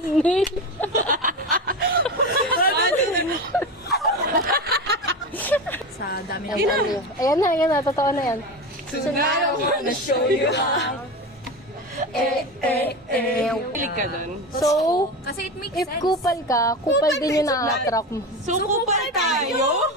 thumbnail. Sa dami ng Ayan na. Totoo na yan. So now I wanna show you how. Pilig ka dun. So, Kasi it makes if sense. kupal ka, kupal din yung na-attract mo. So, kupal tayo?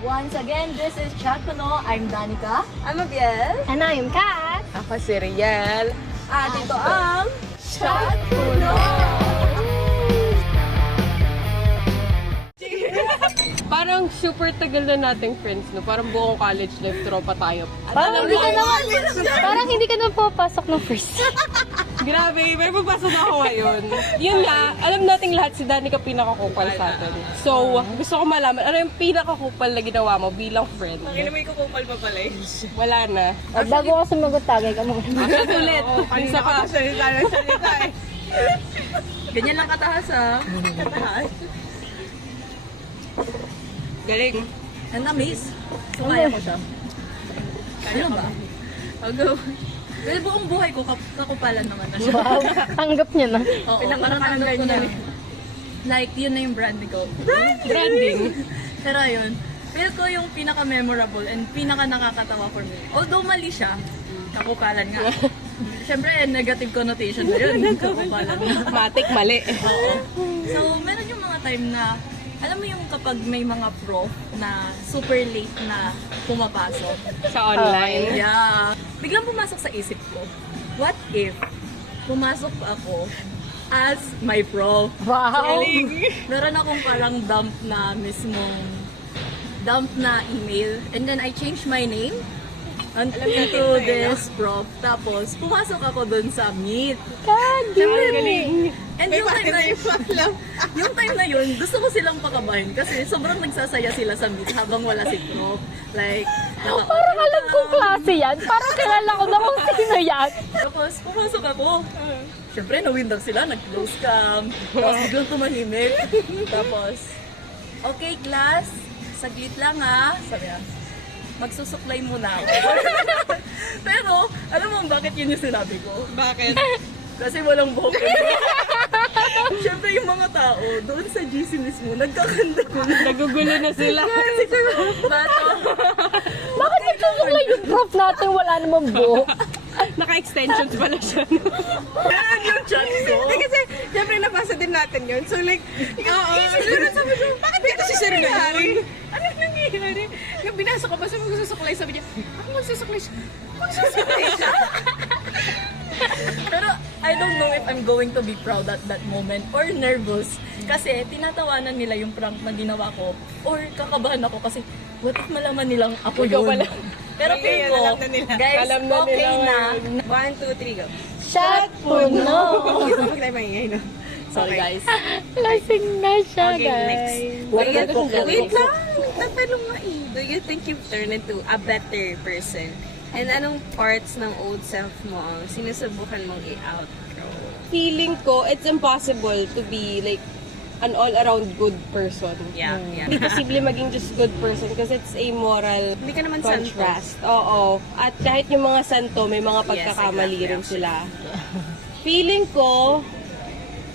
Once again, this is Chat Kuno. I'm Danica. I'm Abiel. And I'm Kat. Ako si Riel. At ito ang Chat Kuno. Parang super tagal na nating friends, no? Parang buong college life, tropa tayo. Parang hindi ka na papasok ng first. Grabe, may papasok ako ngayon. Yun nga, alam nating lahat si Danica pinakakupal sa atin. So, gusto ko malaman, ano yung pinakakupal na ginawa mo bilang friend? Ang may kukupal pa pala eh. Wala na. At bago ako sumagot, tagay ka muna. Siya ulit. Kanina Isa ka ka. pa salita eh. Ganyan lang kataas ah. Galing. And na-miss. So kaya ko siya. Kaya ba? I'll go. Well, buong buhay ko, kakupalan naman na siya. Wow, tanggap niya na. Oo, parang tanggap ko na. Like, yun na yung brand ko. Branding. Pero yun, feel ko yung pinaka-memorable and pinaka-nakakatawa for me. Although mali siya, kakupalan nga. Siyempre, negative connotation na yun. Kakupalan nga. Matik, mali. Oo. So, meron yung mga time na, alam mo yung kapag may mga prof na super late na pumapasok. Sa online. Yeah. Biglang pumasok sa isip ko, what if pumasok ako as my prof? Wow. Meron akong parang dump na email, and then I changed my name into this prof. Tapos, pumasok ako dun sa Meet. God, Galing. And yung time na yun, gusto ko silang pakabahin kasi sobrang nagsasaya sila sa Meet habang wala si prof. Like, parang alam kong klase yan. Parang kilala ko na kung sino yan. Tapos, pumasok ako. Siyempre, nawindag sila, nag-close cam. Tapos, biglang tumahimik. Tapos, okay, class, saglit lang ha. Sabi niya, magsusuklay muna ako. Pero, alam mo bakit yun yung sinabi ko? Bakit? Kasi walang buhok. Siyempre, yung mga tao, doon sa GC mismo, nagkakanda ko na. Nagugulo na sila. Bato. Bakit nagsusuklay yung prof natin? Wala namang buhok. Naka-extensions pala siya. Yan yung chat ko. Kasi, syempre nabasa din natin yun. So like, sabi ko, bakit dito si Sir nangyari? Ano nangyari? Yung binasa ko ba sa magsusuklay, sabi niya, ako magsusuklay siya. Magsusuklay siya. Pero I don't know if I'm going to be proud at that moment or nervous. Kasi tinatawanan nila yung prank na ginawa ko or kakabahan ako kasi what if malaman nilang ako Ikaw yun. pala. Pero Hindi, feel ko, alam na nila. guys, Alam na okay nila na. 1, 2, 3, go. Shot puno. Huwag tayo maingay, no? Sorry guys. Lasing na siya, Okay, next. guys. Wait lang. Tatanong nga eh. Do you think you've turned into a better person? And anong parts ng old self mo ang sinusubukan mong i-out? Feeling ko, it's impossible to be like an all-around good person. Yeah. Hindi posible maging just good person kasi it's a moral Hindi ka naman santo. contrast. Oo. At kahit yung mga santo, may mga pagkakamali exactly, rin sila. Feeling ko,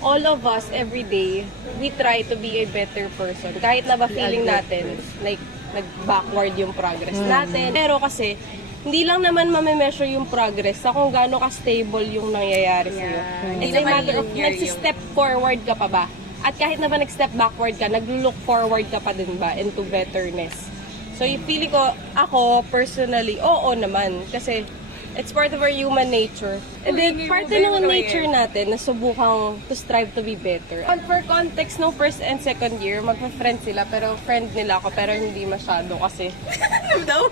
all of us every day, we try to be a better person. Kahit na ba feeling natin, like, nag-backward yung progress natin. Pero kasi, hindi lang naman mame-measure yung progress sa kung gaano ka-stable yung nangyayari sa'yo. It's a matter of, nag-step forward ka pa ba? At kahit na ba nag-step backward ka, nag-look forward ka pa din ba into betterness? So, yung feeling ko, ako, personally, oo naman. Kasi, it's part of our human nature. And then, part din ng nature natin na subukang to strive to be better. And for context, nung first and second year, magpa-friend sila, pero friend nila ako, pero hindi masyado kasi. Ano daw?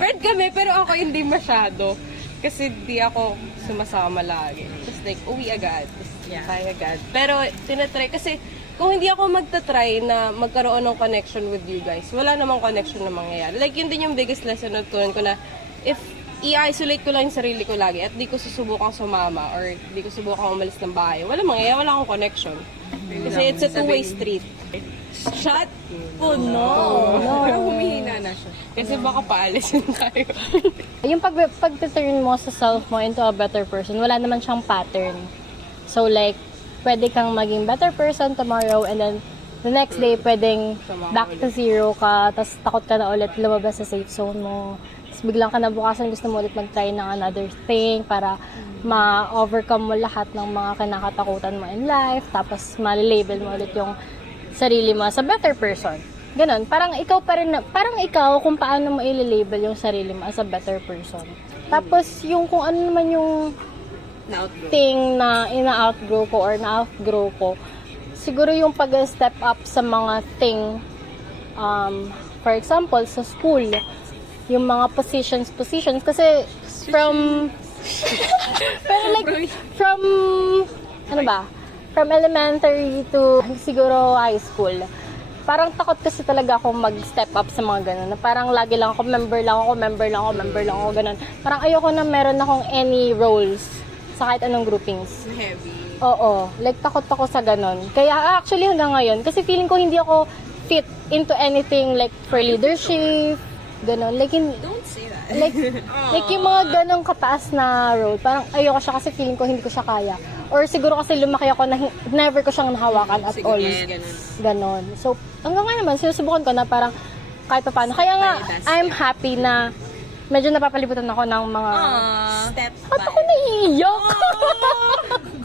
Friend kami, pero ako hindi masyado. Kasi di ako sumasama lagi. Just like, uwi agad. Tapos tayo agad. Pero, tinatry. Kasi, kung hindi ako magta-try na magkaroon ng connection with you guys, wala namang connection na mangyayari. Like, yun din yung biggest lesson na tunan ko na if i-isolate ko lang yung sarili ko lagi at di ko susubukang sumama or di ko subukang umalis ng bahay, wala mangyayari, wala akong connection. Kasi it's a two-way street. Shut po, no. Parang humihina na siya. Kasi baka paalisin tayo. Yung pag-turn mo sa self mo into a better person, wala naman siyang pattern. So like, pwede kang maging better person tomorrow and then the next day, pwedeng back to zero ka, tapos takot ka na ulit lumabas sa safe zone mo. Tapos biglang ka na bukasan, gusto mo ulit mag-try ng another thing para ma-overcome mo lahat ng mga kinakatakutan mo in life, tapos ma-label mo ulit yung sarili mo as a better person. Ganon. Parang ikaw pa rin, parang ikaw kung paano mo i-label yung sarili mo as a better person. Tapos yung kung ano naman yung thing na ina-outgrow ko or na-outgrow ko, siguro yung pag-step up sa mga thing, for example, sa school, yung mga positions, kasi from, pero like, from, ano ba, from elementary to siguro high school, parang takot kasi talaga ako mag-step up sa mga ganun. Na parang lagi lang ako, member lang ako, ganun. Parang ayoko na meron akong any roles sa kahit anong groupings. Heavy. Oo, like takot ako sa ganun. Kaya actually hanggang ngayon, kasi feeling ko hindi ako fit into anything like for leadership, ganun. Like, Don't say that. like yung mga ganong kataas na role, parang ayoko siya kasi feeling ko hindi ko siya kaya. Or siguro kasi lumaki ako na never ko siyang nahawakan at all. Ganon. So, hanggang ngayon naman, sinusubukan ko na parang kahit pa paano. Kaya nga, I'm happy na medyo napapalibutan ako ng mga... Step Ba't ako naiiyak?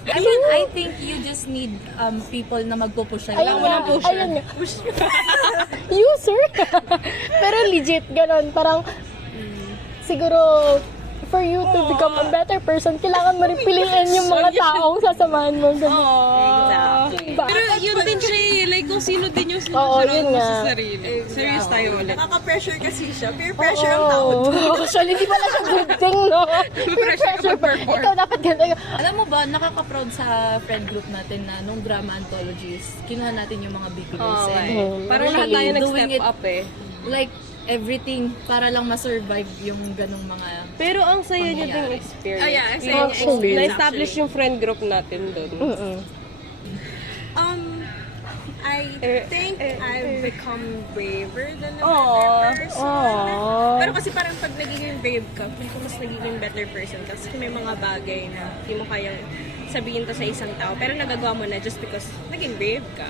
I mean, I think you just need people na magpupush sa'yo. Ayun nga, ayun nga. User? Pero legit, ganon. Parang, siguro, for you to become a better person, kailangan mo rin piliin yung mga taong sasamahan mo. Exactly. Diba? Pero yun din siya eh. Like, kung sino din yung Oo, sinusunod yun mo nga. sa sarili. Serious tayo ulit. Nakaka-pressure kasi siya. Peer pressure ang tawag. Actually, hindi pala siya good thing, no? Peer pressure. Ikaw dapat ganito. Alam mo ba, nakaka-proud sa friend group natin na nung drama anthologies, kinuha natin yung mga big roles. Parang lahat tayo nag-step up eh. Like, everything para lang ma-survive yung ganong mga... Pero ang saya niya Pangyayari. ding experience. Oh yeah, saya niya experience, Na-establish yung friend group natin doon. I think I've become braver than a better person. Pero kasi parang pag nagiging brave ka, feel ko mas nagiging better person. Kasi may mga bagay na hindi mo kayang sabihin to sa isang tao, pero nagagawa mo na just because naging brave ka.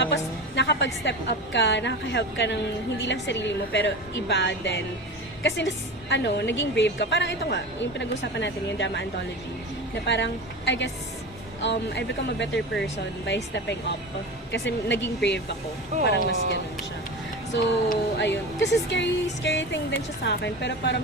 Tapos nakapag-step up ka, nakaka-help ka ng hindi lang sarili mo, pero iba din. Kasi naging brave ka. Parang ito nga, yung pinag-usapan natin, yung drama anthology, na parang, I guess, I become a better person by stepping up. Kasi naging brave ako. Parang mas ganun siya. So, ayun. Kasi scary thing din siya sa akin. Pero parang,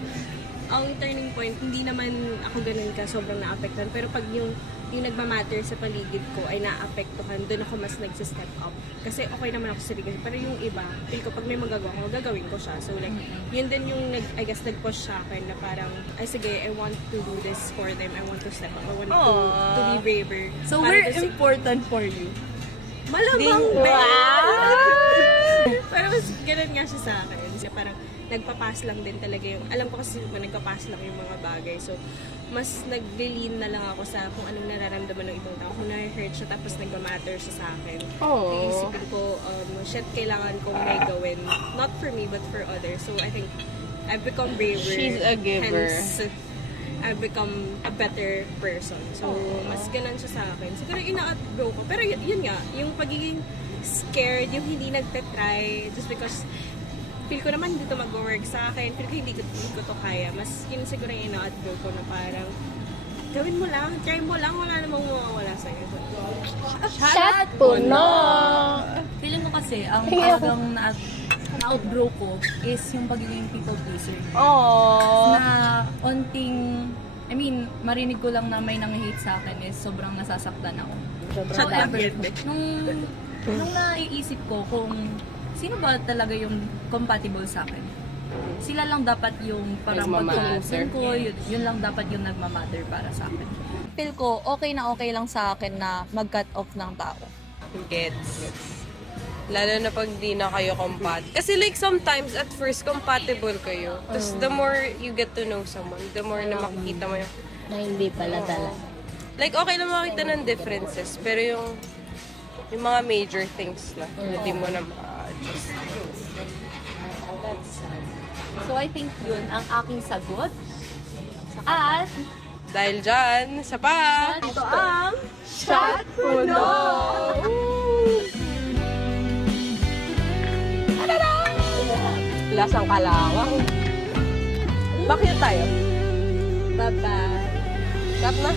ang turning point, hindi naman ako ganun ka, sobrang naapektuhan. Pero pag yung nagmamatter sa paligid ko ay naapektuhan, doon ako mas nagsa-step up. Kasi okay naman ako sa sarili. Pero yung iba, feel ko pag may magagawa ko, gagawin ko siya. So like, yun din yung I guess nag-push sa akin na parang, ay sige, I want to do this for them. I want to step up. I want to be braver. So, Para we're kasi- important for you. Malamang Pero mas ganun nga siya sa akin. So, parang nagpapass lang din talaga yung, alam ko kasi nagpapass lang yung mga bagay. So, mas nag-lean na lang ako sa kung anong nararamdaman ng ibang tao. Kung na-hurt siya, tapos nagmamatter siya sa akin. Iisipin ko, shit, kailangan kong may gawin. Not for me, but for others. So, I think, I've become braver. She's a giver. Hence, I've become a better person. So, mas ganun siya sa akin. Siguro ina-outgrow ko. Pero yun nga, yung pagiging scared, yung hindi nagtatry, just because feel ko naman dito mag-work sa akin, feel ko hindi ko to kaya. Mas yun siguro yung ina-outgrow ko na parang, gawin mo lang, try mo lang, wala namang mawawala sa'yo. Chat po, no? Feeling ko kasi, ang talagang na-outgrow ko is yung pagiging people pleaser. Na onting, I mean, marinig ko lang na may nang-hate sa akin is sobrang nasasaktan ako. However, nung naiisip ko kung sino ba talaga yung compatible sa akin, sila lang dapat yung parang pagtulusin ko, yun lang dapat yung nagmamatter para sa akin. Feel ko okay na okay lang sa akin na mag-cut off ng tao. Gets. Lalo na pag di na kayo Kasi like sometimes, at first, compatible kayo. Tapos the more you get to know someone, the more na makikita mo yung... Na hindi pala talaga. Like, okay lang makita ng differences, pero yung mga major things na, hindi mo na ma-adjust. So, I think yun ang aking sagot. At, Dahil dyan, sa pa! ito ang Shot Puno! Lasang kalawang. Bakit tayo? Bye-bye! Cut na.